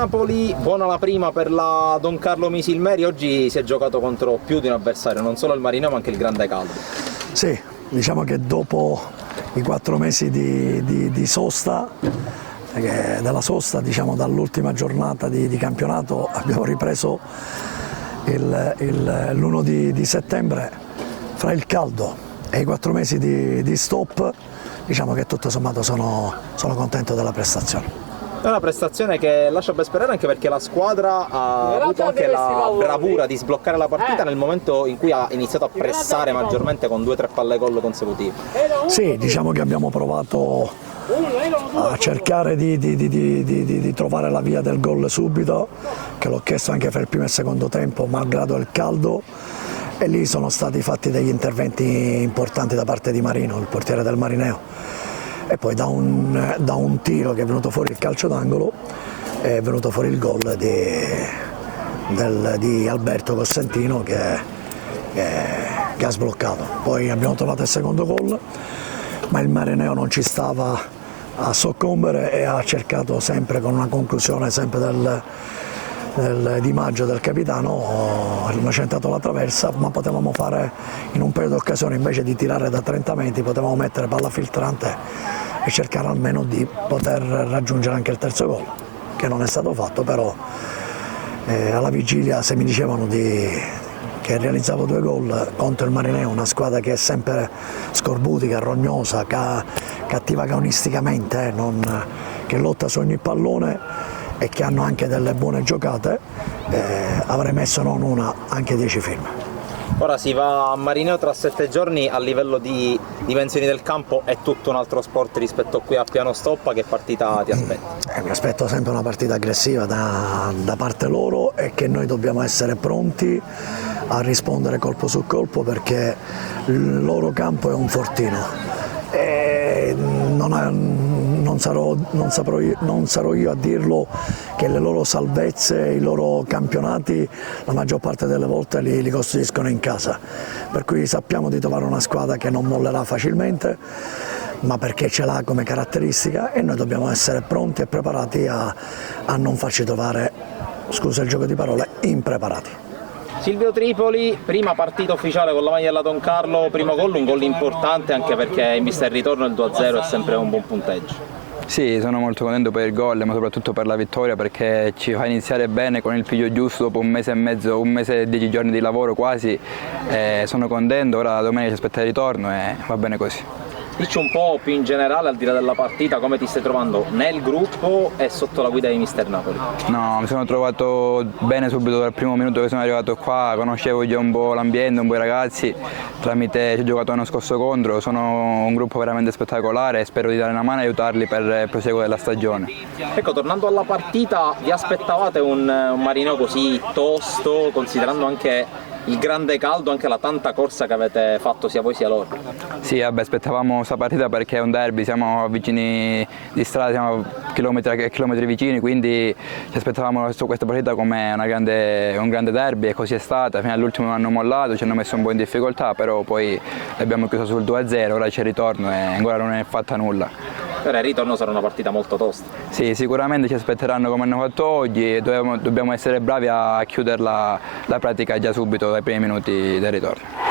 Napoli, buona la prima per la Don Carlo Misilmeri. Oggi si è giocato contro più di un avversario, non solo il Marineo ma anche il Grande Caldo. Sì, diciamo che dopo i 4 mesi di sosta, dalla sosta, diciamo dall'ultima giornata di campionato, abbiamo ripreso l'1 di settembre. Fra il caldo e i 4 mesi di stop, diciamo che tutto sommato sono contento della prestazione. È una prestazione che lascia ben sperare, anche perché la squadra ha avuto anche la bravura di sbloccare la partita nel momento in cui ha iniziato a pressare maggiormente con 2 o 3 palle gol consecutive. Sì, diciamo che abbiamo provato a cercare di trovare la via del gol subito, che l'ho chiesto anche fra il primo e il secondo tempo, malgrado il caldo, e lì sono stati fatti degli interventi importanti da parte di Marino, il portiere del Marineo. E poi da un tiro che è venuto fuori il calcio d'angolo è venuto fuori il gol di Alberto Cosentino che ha sbloccato. Poi abbiamo trovato il secondo gol, ma il Marineo non ci stava a soccombere e ha cercato sempre, con una conclusione sempre di Maggio, del capitano, hanno centrato la traversa, ma potevamo fare in un paio di occasioni, invece di tirare da 30 metri, potevamo mettere palla filtrante e cercare almeno di poter raggiungere anche il terzo gol, che non è stato fatto. Però alla vigilia, se mi dicevano che realizzavo 2 gol contro il Marineo, una squadra che è sempre scorbutica, rognosa, cattiva agonisticamente, che lotta su ogni pallone e che hanno anche delle buone giocate, avrei messo non una, anche 10 firme. Ora si va a Marineo tra 7 giorni, a livello di dimensioni del campo è tutto un altro sport rispetto qui a Piano Stoppa. Che partita ti aspetti? Mi aspetto sempre una partita aggressiva da parte loro, e che noi dobbiamo essere pronti a rispondere colpo su colpo, perché il loro campo è un fortino. Non sarò io a dirlo che le loro salvezze, i loro campionati, la maggior parte delle volte li costruiscono in casa, per cui sappiamo di trovare una squadra che non mollerà facilmente, ma perché ce l'ha come caratteristica, e noi dobbiamo essere pronti e preparati a non farci trovare, scusa il gioco di parole, impreparati. Silvio Tripoli, prima partita ufficiale con la maglia della Don Carlo, primo gol, un gol importante anche perché in vista del ritorno il 2-0 è sempre un buon punteggio. Sì, sono molto contento per il gol, ma soprattutto per la vittoria, perché ci fa iniziare bene con il piglio giusto dopo 1 mese e mezzo, 1 mese e 10 giorni di lavoro quasi. Sono contento, ora domenica ci aspetta il ritorno e va bene così. Dici un po' più in generale, al di là della partita, come ti stai trovando nel gruppo e sotto la guida di Mister Napoli? No, mi sono trovato bene subito dal primo minuto che sono arrivato qua, conoscevo già un po' l'ambiente, un po' i ragazzi, tramite ci ho giocato l'anno scorso contro, sono un gruppo veramente spettacolare e spero di dare una mano e aiutarli per il proseguo della stagione. Ecco, tornando alla partita, vi aspettavate un Marineo così tosto, considerando anche il grande caldo, anche la tanta corsa che avete fatto sia voi sia loro? Sì, aspettavamo questa partita perché è un derby, siamo vicini di strada, siamo chilometri vicini, quindi ci aspettavamo questa partita come un grande derby, e così è stata. Fino all'ultimo hanno mollato, ci hanno messo un po' in difficoltà, però poi abbiamo chiuso sul 2-0, ora c'è il ritorno e ancora non è fatta nulla. Per il ritorno sarà una partita molto tosta. Sì, sicuramente ci aspetteranno come hanno fatto oggi e dobbiamo essere bravi a chiudere la pratica già subito dai primi minuti del ritorno.